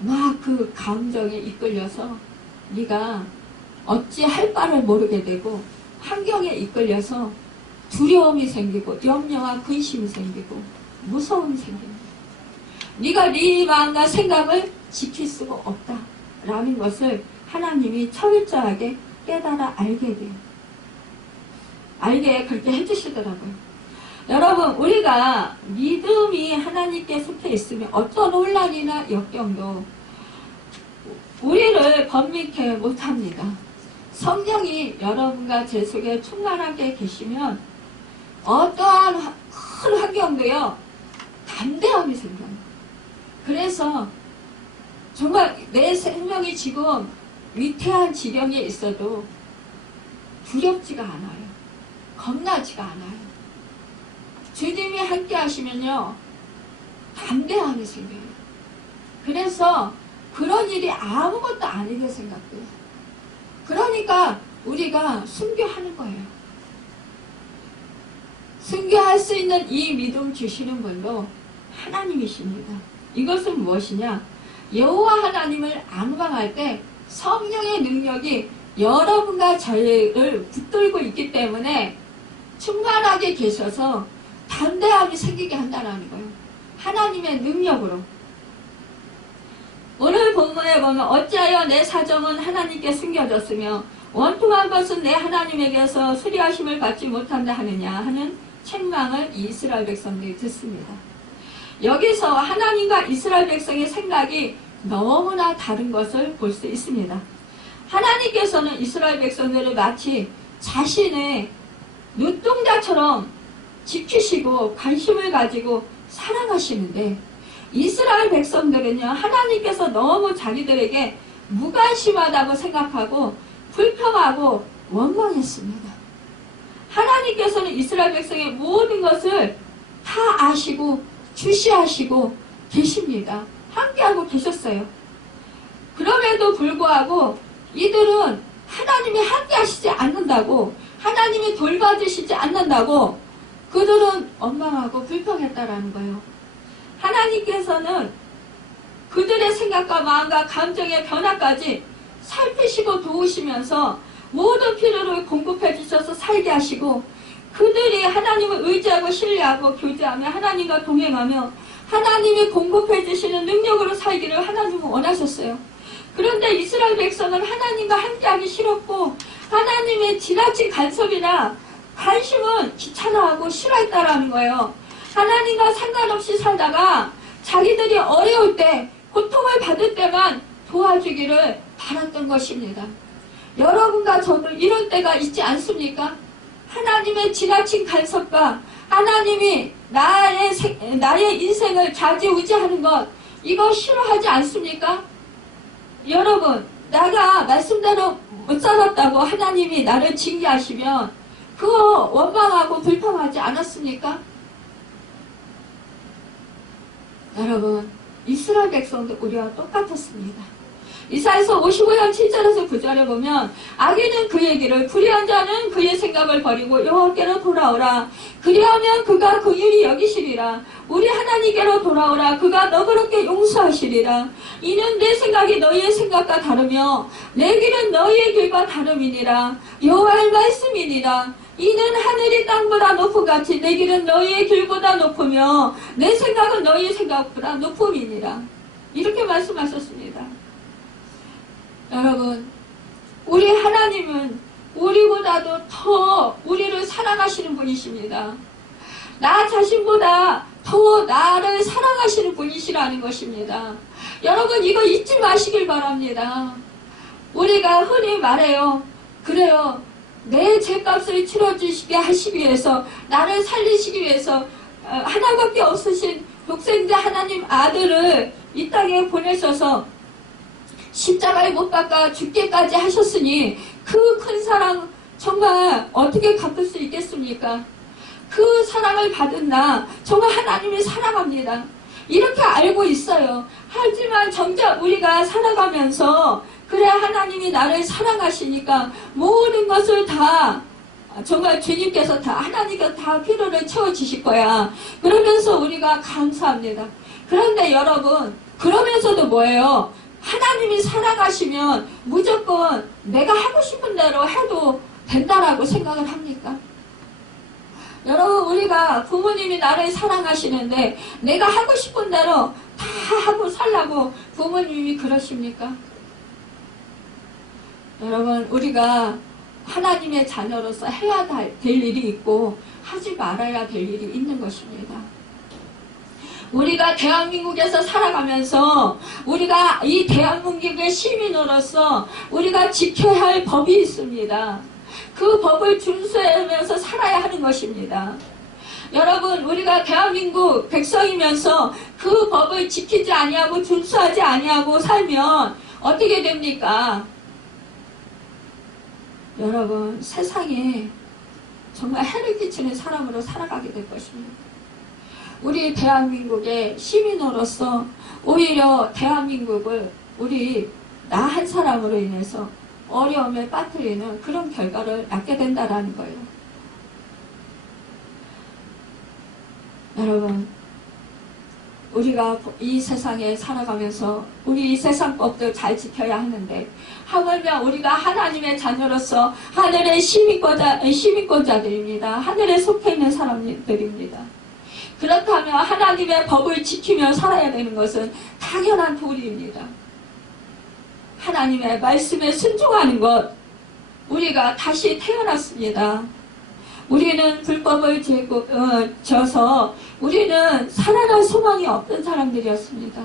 막 그 감정에 이끌려서 네가 어찌 할 바를 모르게 되고 환경에 이끌려서 두려움이 생기고 염려와 근심이 생기고 무서움이 생깁니다. 네가 네 마음과 생각을 지킬 수가 없다라는 것을 하나님이 철저하게 깨달아 알게 돼요. 알게 그렇게 해주시더라고요. 여러분, 우리가 믿음이 하나님께 속해 있으면 어떤 혼란이나 역경도 우리를 범민케 못합니다. 성령이 여러분과 제 속에 충만하게 계시면 어떠한 큰 환경도요, 담대함이 생겨요. 그래서 정말 내 생명이 지금 위태한 지경에 있어도 두렵지가 않아요. 겁나지가 않아요. 주님이 함께 하시면요, 담대함이 생겨요. 그래서 그런 일이 아무것도 아니게 생각돼요. 그러니까 우리가 순교하는 거예요. 순교할 수 있는 이 믿음 주시는 분도 하나님이십니다. 이것은 무엇이냐? 여호와 하나님을 앙망할 때 성령의 능력이 여러분과 저를 붙들고 있기 때문에 충만하게 계셔서 담대함이 생기게 한다는 거예요. 하나님의 능력으로. 오늘 본문에 보면 어찌하여 내 사정은 하나님께 숨겨졌으며 원통한 것은 내 하나님에게서 수리하심을 받지 못한다 하느냐 하는 책망을 이스라엘 백성들이 듣습니다. 여기서 하나님과 이스라엘 백성의 생각이 너무나 다른 것을 볼 수 있습니다. 하나님께서는 이스라엘 백성들을 마치 자신의 눈동자처럼 지키시고 관심을 가지고 사랑하시는데, 이스라엘 백성들은요, 하나님께서 너무 자기들에게 무관심하다고 생각하고 불평하고 원망했습니다. 하나님께서는 이스라엘 백성의 모든 것을 다 아시고 주시하시고 계십니다. 함께하고 계셨어요. 그럼에도 불구하고 이들은 하나님이 함께하시지 않는다고, 하나님이 돌봐주시지 않는다고 그들은 원망하고 불평했다라는 거예요. 하나님께서는 그들의 생각과 마음과 감정의 변화까지 살피시고 도우시면서 모든 필요를 공급해 주셔서 살게 하시고, 그들이 하나님을 의지하고 신뢰하고 교제하며 하나님과 동행하며 하나님이 공급해 주시는 능력으로 살기를 하나님은 원하셨어요. 그런데 이스라엘 백성은 하나님과 함께하기 싫었고, 하나님의 지나친 간섭이나 관심은 귀찮아하고 싫어했다라는 거예요. 하나님과 상관없이 살다가 자기들이 어려울 때, 고통을 받을 때만 도와주기를 바랐던 것입니다. 여러분과 저도 이런 때가 있지 않습니까? 하나님의 지나친 간섭과 하나님이 나의 인생을 좌지우지하는 것, 이거 싫어하지 않습니까? 여러분, 내가 말씀대로 못 살았다고 하나님이 나를 징계하시면 그거 원망하고 불평하지 않았습니까? 여러분, 이스라엘 백성도 우리와 똑같았습니다. 이사야서 55장 7절에서 9절에 보면, 악인은 그의 길을, 불의한 자는 그의 생각을 버리고 여호와께로 돌아오라. 그리하면 그가 긍휼히 여기시리라. 우리 하나님께로 돌아오라. 그가 너그럽게 용서하시리라. 이는 내 생각이 너희의 생각과 다르며 내 길은 너희의 길과 다름이니라. 여호와의 말씀이니라. 이는 하늘이 땅보다 높음같이 내 길은 너희의 길보다 높으며 내 생각은 너희의 생각보다 높음이니라. 이렇게 말씀하셨습니다. 여러분, 우리 하나님은 우리보다도 더 우리를 사랑하시는 분이십니다. 나 자신보다 더 나를 사랑하시는 분이시라는 것입니다. 여러분, 이거 잊지 마시길 바랍니다. 우리가 흔히 말해요. 그래요, 내 죄값을 치러주시게 하시기 위해서, 나를 살리시기 위해서 하나밖에 없으신 독생자 하나님 아들을 이 땅에 보내셔서 십자가에 못 박아 죽게까지 하셨으니 그 큰 사랑 정말 어떻게 갚을 수 있겠습니까? 그 사랑을 받은 나 정말 하나님이 사랑합니다. 이렇게 알고 있어요. 하지만 정작 우리가 살아가면서, 그래 하나님이 나를 사랑하시니까 모든 것을 다 정말 주님께서 다, 하나님께서 다 필요를 채워주실 거야. 그러면서 우리가 감사합니다. 그런데 여러분, 그러면서도 뭐예요? 하나님이 사랑하시면 무조건 내가 하고 싶은 대로 해도 된다라고 생각을 합니까? 여러분, 우리가 부모님이 나를 사랑하시는데 내가 하고 싶은 대로 다 하고 살라고 부모님이 그러십니까? 여러분, 우리가 하나님의 자녀로서 해야 될 일이 있고 하지 말아야 될 일이 있는 것입니다. 우리가 대한민국에서 살아가면서 우리가 이 대한민국의 시민으로서 우리가 지켜야 할 법이 있습니다. 그 법을 준수하면서 살아야 하는 것입니다. 여러분, 우리가 대한민국 백성이면서 그 법을 지키지 아니하고 준수하지 아니하고 살면 어떻게 됩니까? 여러분, 세상에 정말 해를 끼치는 사람으로 살아가게 될 것입니다. 우리 대한민국의 시민으로서 오히려 대한민국을 나 한 사람으로 인해서 어려움에 빠뜨리는 그런 결과를 낳게 된다라는 거예요. 여러분, 우리가 이 세상에 살아가면서 우리 이 세상 법도 잘 지켜야 하는데, 하물며 우리가 하나님의 자녀로서 하늘의 시민권자들입니다. 하늘에 속해 있는 사람들입니다. 그렇다면 하나님의 법을 지키며 살아야 되는 것은 당연한 도리입니다. 하나님의 말씀에 순종하는 것, 우리가 다시 태어났습니다. 우리는 불법을 져서 우리는 살아날 소망이 없던 사람들이었습니다.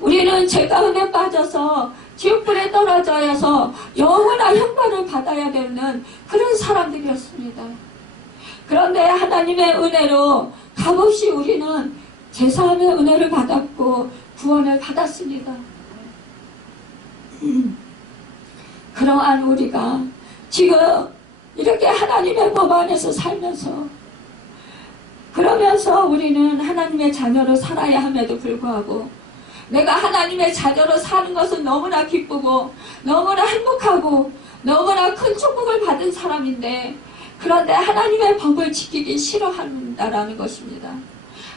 우리는 죄 가운데 빠져서 지옥불에 떨어져서 영원한 형벌을 받아야 되는 그런 사람들이었습니다. 그런데 하나님의 은혜로 값없이 우리는 제사함의 은혜를 받았고 구원을 받았습니다. 그러한 우리가 지금 이렇게 하나님의 법 안에서 살면서 그러면서 우리는 하나님의 자녀로 살아야 함에도 불구하고 내가 하나님의 자녀로 사는 것은 너무나 기쁘고 너무나 행복하고 너무나 큰 축복을 받은 사람인데 그런데 하나님의 법을 지키기 싫어한다라는 것입니다.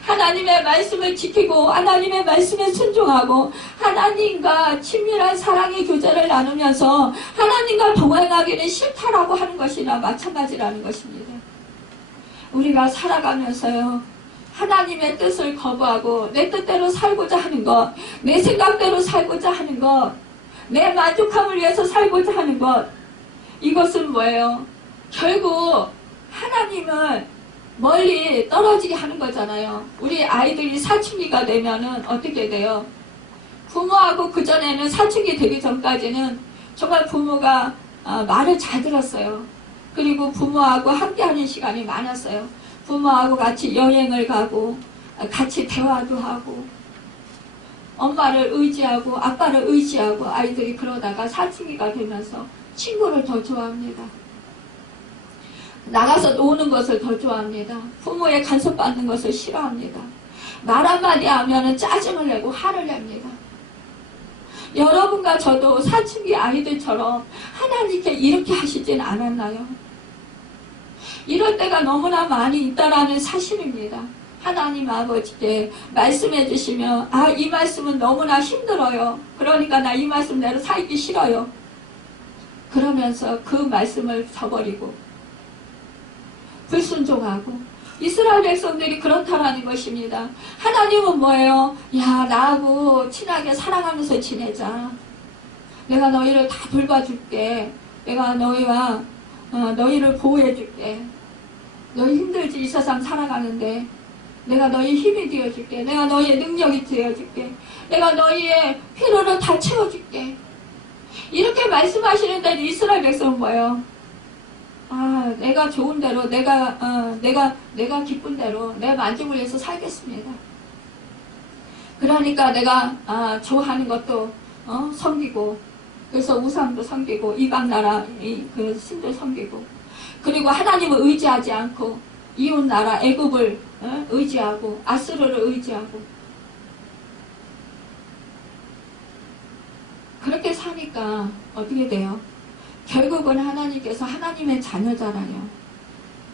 하나님의 말씀을 지키고 하나님의 말씀에 순종하고 하나님과 친밀한 사랑의 교제를 나누면서 하나님과 동행하기는 싫다라고 하는 것이나 마찬가지라는 것입니다. 우리가 살아가면서요 하나님의 뜻을 거부하고 내 뜻대로 살고자 하는 것, 내 생각대로 살고자 하는 것, 내 만족함을 위해서 살고자 하는 것, 이것은 뭐예요? 결국 하나님을 멀리 떨어지게 하는 거잖아요. 우리 아이들이 사춘기가 되면은 어떻게 돼요? 부모하고 그전에는 사춘기 되기 전까지는 정말 부모가 말을 잘 들었어요. 그리고 부모하고 함께하는 시간이 많았어요. 부모하고 같이 여행을 가고 같이 대화도 하고 엄마를 의지하고 아빠를 의지하고 아이들이 그러다가 사춘기가 되면서 친구를 더 좋아합니다. 나가서 노는 것을 더 좋아합니다. 부모의 간섭받는 것을 싫어합니다. 말 한마디 하면 짜증을 내고 화를 냅니다. 여러분과 저도 사춘기 아이들처럼 하나님께 이렇게 하시진 않았나요? 이럴 때가 너무나 많이 있다라는 사실입니다. 하나님 아버지께 말씀해 주시면 이 말씀은 너무나 힘들어요. 그러니까 나 이 말씀대로 살기 싫어요. 그러면서 그 말씀을 저버리고 불순종하고 이스라엘 백성들이 그렇다라는 것입니다. 하나님은 뭐예요? 야, 나하고 친하게 사랑하면서 지내자. 내가 너희를 다 돌봐줄게. 내가 너희와 너희를 보호해줄게. 너희 힘들지 이 세상 살아가는데 내가 너희 힘이 되어줄게. 내가 너희의 능력이 되어줄게. 내가 너희의 필요를 다 채워줄게. 이렇게 말씀하시는데 이스라엘 백성은 뭐예요? 내가 좋은 대로 내가 기쁜 대로 내 만족을 위해서 살겠습니다. 그러니까 내가 좋아하는 것도 섬기고 그래서 우상도 섬기고 이방 나라 그 신도 섬기고 그리고 하나님을 의지하지 않고 이웃 나라 애굽을 의지하고 아수르를 의지하고 그렇게 사니까 어떻게 돼요? 결국은 하나님께서 하나님의 자녀잖아요.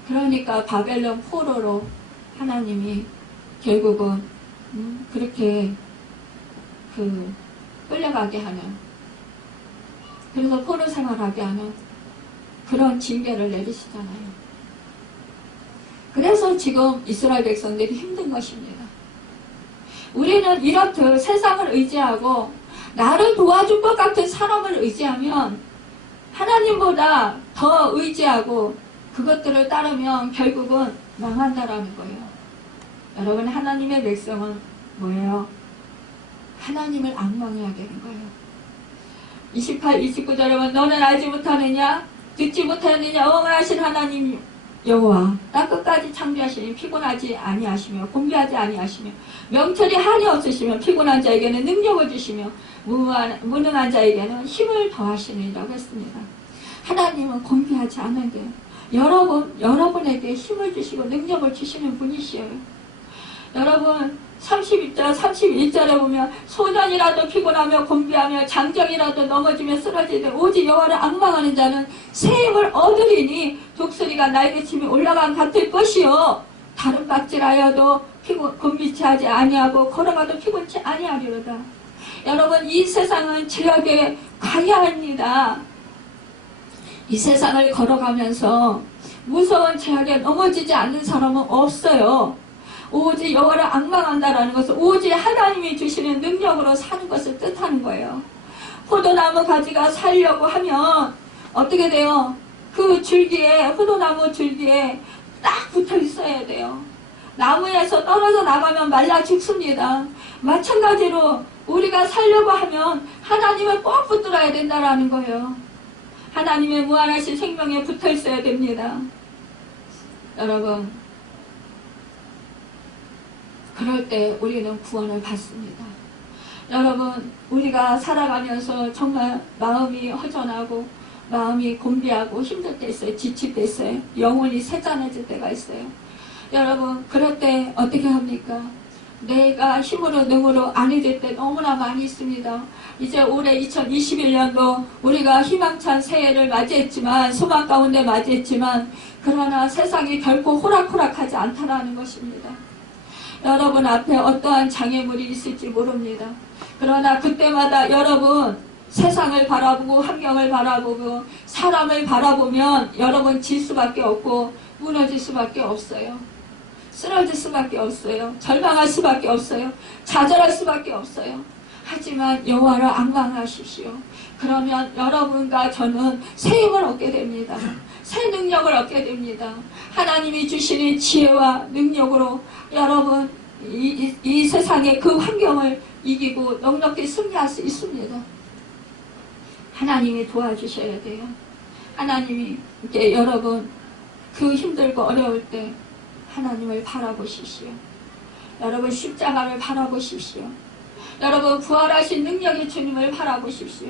그러니까 바벨론 포로로 하나님이 결국은 그렇게 끌려가게 하는 그래서 포로 생활하게 하는 그런 징계를 내리시잖아요. 그래서 지금 이스라엘 백성들이 힘든 것입니다. 우리는 이렇듯 세상을 의지하고 나를 도와줄 것 같은 사람을 의지하면 하나님보다 더 의지하고 그것들을 따르면 결국은 망한다라는 거예요. 여러분 하나님의 백성은 뭐예요? 하나님을 앙망해야 되는 거예요. 28, 29절에 보면 너는 알지 못하느냐? 듣지 못하느냐? 영원하신 하나님 여호와 땅 끝까지 창조하시니 피곤하지 아니하시며 곤비하지 아니하시며 명철이 한이 없으시며 피곤한 자에게는 능력을 주시며 무능한 자에게는 힘을 더하시느니라고 했습니다. 하나님은 곤비하지 않은데 여러분에게 힘을 주시고 능력을 주시는 분이시에요. 여러분 32절 31절에 보면 소년이라도 피곤하며 곤비하며 장정이라도 넘어지며 쓰러지되 오직 여호와를 앙망하는 자는 새 힘을 얻으리니 독수리가 날개침이 올라간 같을 것이요 다른 박질하여도 곤비치 하지 아니하고 걸어가도 피곤치 아니하리로다. 여러분 이 세상은 죄악의 광야입니다. 이 세상을 걸어가면서 무서운 죄악에 넘어지지 않는 사람은 없어요. 오직 여호와를 앙망한다라는 것은 오직 하나님이 주시는 능력으로 사는 것을 뜻하는 거예요. 포도나무 가지가 살려고 하면 어떻게 돼요? 그 줄기에, 포도나무 줄기에 딱 붙어 있어야 돼요. 나무에서 떨어져 나가면 말라 죽습니다. 마찬가지로 우리가 살려고 하면 하나님을 꼭 붙들어야 된다라는 거예요. 하나님의 무한하신 생명에 붙어 있어야 됩니다. 여러분, 그럴 때 우리는 구원을 받습니다. 여러분, 우리가 살아가면서 정말 마음이 허전하고 마음이 곤비하고 힘들 때 있어요. 지칠 때 있어요. 영혼이 세잔해질 때가 있어요. 여러분, 그럴 때 어떻게 합니까? 내가 힘으로 능으로 안 해질 때 너무나 많이 있습니다. 이제 올해 2021년도 우리가 희망찬 새해를 맞이했지만, 소망 가운데 맞이했지만, 그러나 세상이 결코 호락호락하지 않다라는 것입니다. 여러분 앞에 어떠한 장애물이 있을지 모릅니다. 그러나 그때마다 여러분 세상을 바라보고 환경을 바라보고 사람을 바라보면 여러분 질 수밖에 없고 무너질 수밖에 없어요. 쓰러질 수밖에 없어요. 절망할 수밖에 없어요. 좌절할 수밖에 없어요. 하지만 여호와를 앙망하십시오. 그러면 여러분과 저는 새 힘을 얻게 됩니다. 새 능력을 얻게 됩니다. 하나님이 주시는 지혜와 능력으로 여러분 이 세상의 그 환경을 이기고 넉넉히 승리할 수 있습니다. 하나님이 도와주셔야 돼요. 하나님이 이제 여러분 그 힘들고 어려울 때 하나님을 바라보십시오. 여러분 십자가를 바라보십시오. 여러분 부활하신 능력의 주님을 바라보십시오.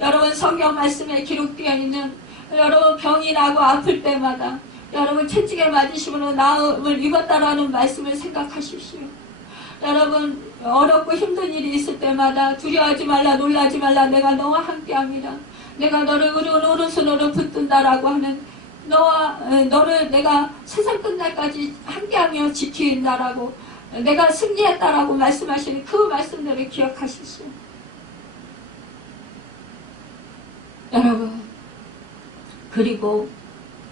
여러분 성경 말씀에 기록되어 있는 여러분 병이 나고 아플 때마다 여러분 채찍에 맞으심으로 나음을 입었다라는 말씀을 생각하십시오. 여러분 어렵고 힘든 일이 있을 때마다 두려워하지 말라 놀라지 말라 내가 너와 함께합니다. 내가 너를 오른손으로 붙든다라고 하는 너를 내가 세상 끝날까지 함께하며 지킨다라고 내가 승리했다라고 말씀하시는 그 말씀들을 기억하십시오. 여러분 그리고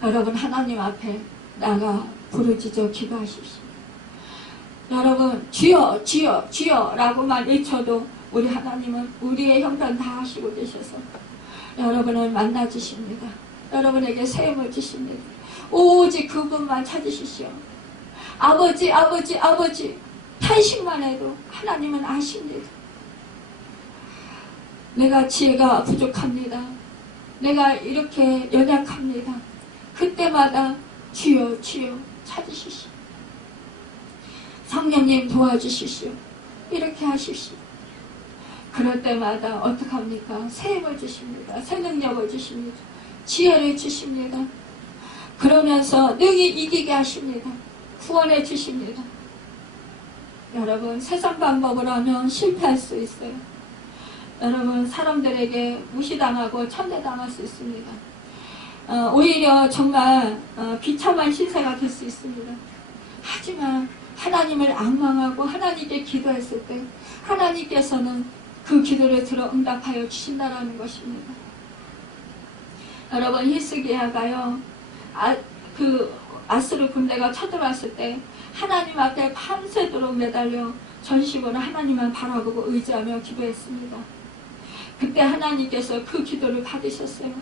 여러분 하나님 앞에 나가 부르짖어 기도하십시오. 여러분 주여 주여 주여 라고만 외쳐도 우리 하나님은 우리의 형편 다 하시고 계셔서 여러분을 만나 주십니다. 여러분에게 새 힘을 주십니다. 오직 그분만 찾으십시오. 아버지 아버지 아버지 탄식만 해도 하나님은 아십니다. 내가 지혜가 부족합니다. 내가 이렇게 연약합니다. 그때마다 주여 주여 찾으십시오. 성령님 도와주십시오. 이렇게 하십시오. 그럴 때마다 어떡합니까? 새 힘을 주십니다. 새 능력을 주십니다. 지혜를 주십니다. 그러면서 능히 이기게 하십니다. 구원해 주십니다. 여러분 세상 방법으로 하면 실패할 수 있어요. 여러분 사람들에게 무시당하고 천대당할 수 있습니다. 오히려 정말 비참한 신세가 될 수 있습니다. 하지만 하나님을 앙망하고 하나님께 기도했을 때 하나님께서는 그 기도를 들어 응답하여 주신다라는 것입니다. 여러분 히스기야가요 아스르 군대가 쳐들어왔을 때 하나님 앞에 밤새도록 매달려 전심으로 하나님만 바라보고 의지하며 기도했습니다. 그때 하나님께서 그 기도를 받으셨어요.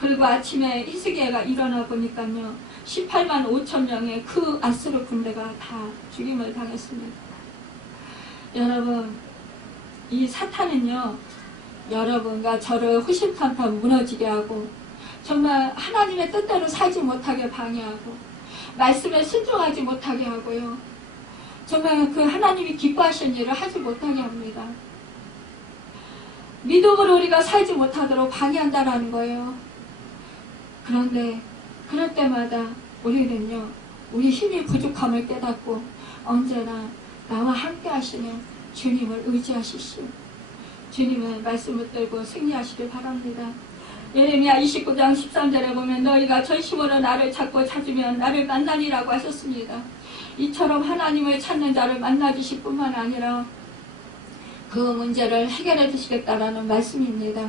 그리고 아침에 히스기야가 일어나 보니까요 18만 5천 명의 그 아스르 군대가 다 죽임을 당했습니다. 여러분 이 사탄은요 여러분과 저를 후실탄탄 무너지게 하고 정말 하나님의 뜻대로 살지 못하게 방해하고 말씀에 순종하지 못하게 하고요 정말 그 하나님이 기뻐하시는 일을 하지 못하게 합니다. 믿음으로 우리가 살지 못하도록 방해한다라는 거예요. 그런데 그럴 때마다 우리는요 우리 힘이 부족함을 깨닫고 언제나 나와 함께 하시는 주님을 의지하십시오. 주님의 말씀을 들고 승리하시길 바랍니다. 예레미야 29장 13절에 보면 너희가 전심으로 나를 찾고 찾으면 나를 만나리라고 하셨습니다. 이처럼 하나님을 찾는 자를 만나주실 뿐만 아니라 그 문제를 해결해 주시겠다라는 말씀입니다.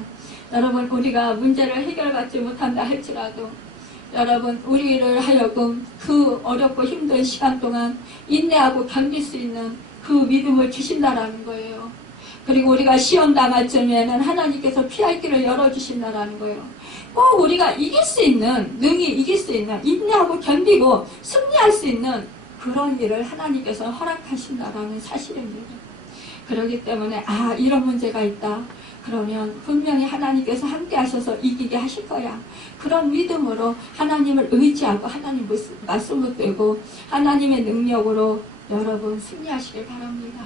여러분 우리가 문제를 해결받지 못한다 할지라도 여러분 우리를 하여금 그 어렵고 힘든 시간 동안 인내하고 견딜 수 있는 그 믿음을 주신다라는 거예요. 그리고 우리가 시험 당할 쯤에는 하나님께서 피할 길을 열어주신다라는 거예요. 꼭 우리가 이길 수 있는, 능히 이길 수 있는, 인내하고 견디고 승리할 수 있는 그런 일을 하나님께서 허락하신다라는 사실입니다. 그렇기 때문에 이런 문제가 있다. 그러면 분명히 하나님께서 함께 하셔서 이기게 하실 거야. 그런 믿음으로 하나님을 의지하고 하나님 말씀 붙들고 하나님의 능력으로 여러분 승리하시길 바랍니다.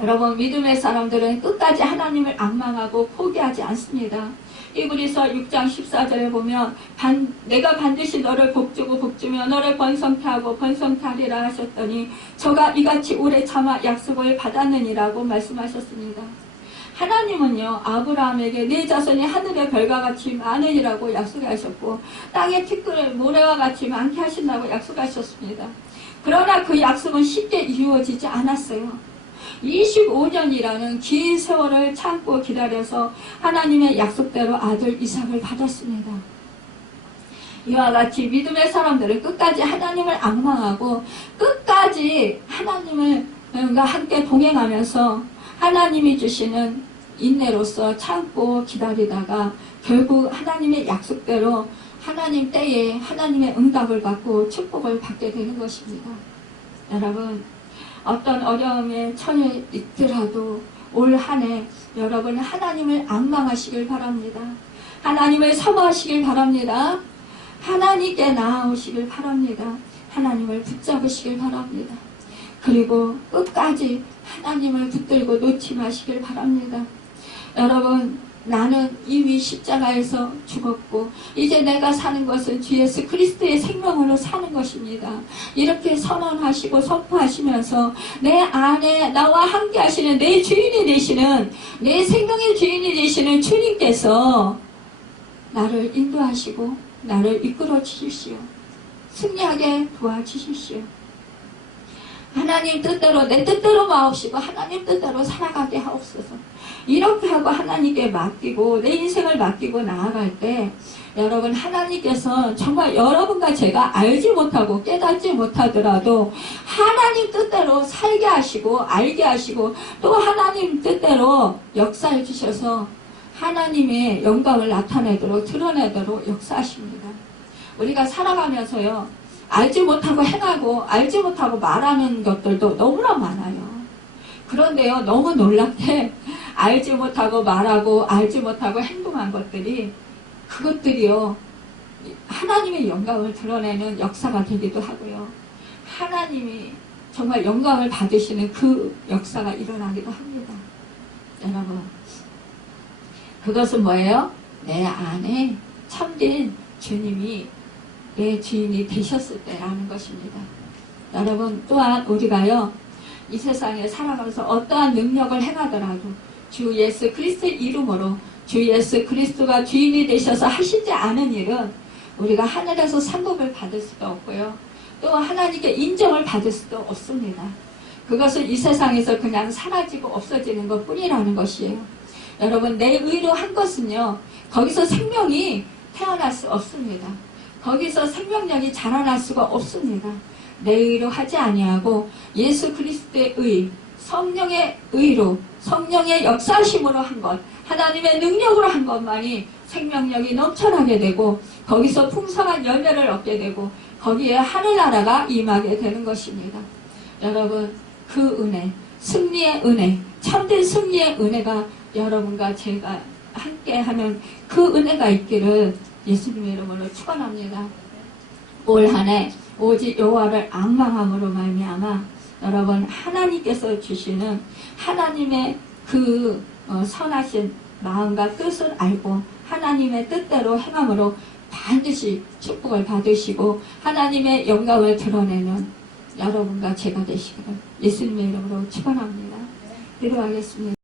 여러분, 믿음의 사람들은 끝까지 하나님을 앙망하고 포기하지 않습니다. 히브리서 6장 14절에 보면 내가 반드시 너를 복주고 복주며 너를 번성케 하고 번성케 하리라 하셨더니 저가 이같이 오래 참아 약속을 받았느니라고 말씀하셨습니다. 하나님은요, 아브라함에게 네 자손이 하늘의 별과 같이 많으리라고 약속하셨고 땅의 티끌을 모래와 같이 많게 하신다고 약속하셨습니다. 그러나 그 약속은 쉽게 이루어지지 않았어요. 25년이라는 긴 세월을 참고 기다려서 하나님의 약속대로 아들 이삭을 받았습니다. 이와 같이 믿음의 사람들은 끝까지 하나님을 앙망하고 끝까지 하나님과 함께 동행하면서 하나님이 주시는 인내로서 참고 기다리다가 결국 하나님의 약속대로 하나님 때에 하나님의 응답을 받고 축복을 받게 되는 것입니다. 여러분, 어떤 어려움에 처해 있더라도 올 한 해 여러분 하나님을 앙망하시길 바랍니다. 하나님을 사모하시길 바랍니다. 하나님께 나아오시길 바랍니다. 하나님을 붙잡으시길 바랍니다. 그리고 끝까지 하나님을 붙들고 놓지 마시길 바랍니다. 여러분, 나는 이미 십자가에서 죽었고 이제 내가 사는 것은 주 예수 그리스도의 생명으로 사는 것입니다. 이렇게 선언하시고 선포하시면서 내 안에 나와 함께 하시는 내 주인이 되시는, 내 생명의 주인이 되시는 주님께서 나를 인도하시고 나를 이끌어 주십시오. 승리하게 도와주십시오. 하나님 뜻대로, 내 뜻대로 마옵시고 하나님 뜻대로 살아가게 하옵소서. 이렇게 하고 하나님께 맡기고 내 인생을 맡기고 나아갈 때 여러분, 하나님께서 정말 여러분과 제가 알지 못하고 깨닫지 못하더라도 하나님 뜻대로 살게 하시고 알게 하시고 또 하나님 뜻대로 역사해 주셔서 하나님의 영광을 나타내도록 드러내도록 역사하십니다. 우리가 살아가면서요, 알지 못하고 행하고 알지 못하고 말하는 것들도 너무나 많아요. 그런데요, 너무 놀랍게 알지 못하고 말하고 알지 못하고 행동한 것들이, 그것들이요 하나님의 영광을 드러내는 역사가 되기도 하고요, 하나님이 정말 영광을 받으시는 그 역사가 일어나기도 합니다. 여러분, 그것은 뭐예요? 내 안에 참된 주님이 내 주인이 되셨을 때라는 것입니다. 여러분, 또한 우리가요, 이 세상에 살아가면서 어떠한 능력을 행하더라도 주 예수 그리스도의 이름으로 주 예수 그리스도가 주인이 되셔서 하시지 않은 일은 우리가 하늘에서 상급을 받을 수도 없고요, 또 하나님께 인정을 받을 수도 없습니다. 그것은 이 세상에서 그냥 사라지고 없어지는 것 뿐이라는 것이에요. 여러분, 내 의로 한 것은요, 거기서 생명이 태어날 수 없습니다. 거기서 생명력이 자라날 수가 없습니다. 내 의로 하지 아니하고 예수 그리스도의 의, 성령의 의로, 성령의 역사심으로 한 것, 하나님의 능력으로 한 것만이 생명력이 넘쳐나게 되고 거기서 풍성한 열매를 얻게 되고 거기에 하늘나라가 임하게 되는 것입니다. 여러분, 그 은혜, 승리의 은혜, 참된 승리의 은혜가 여러분과 제가 함께하는 그 은혜가 있기를 예수님의 이름으로 축원합니다. 올 한 해 오직 여호와를 앙망함으로 말미암아 여러분, 하나님께서 주시는 하나님의 그 선하신 마음과 뜻을 알고 하나님의 뜻대로 행함으로 반드시 축복을 받으시고 하나님의 영광을 드러내는 여러분과 제가 되시기를 예수님의 이름으로 축원합니다. 기도하겠습니다.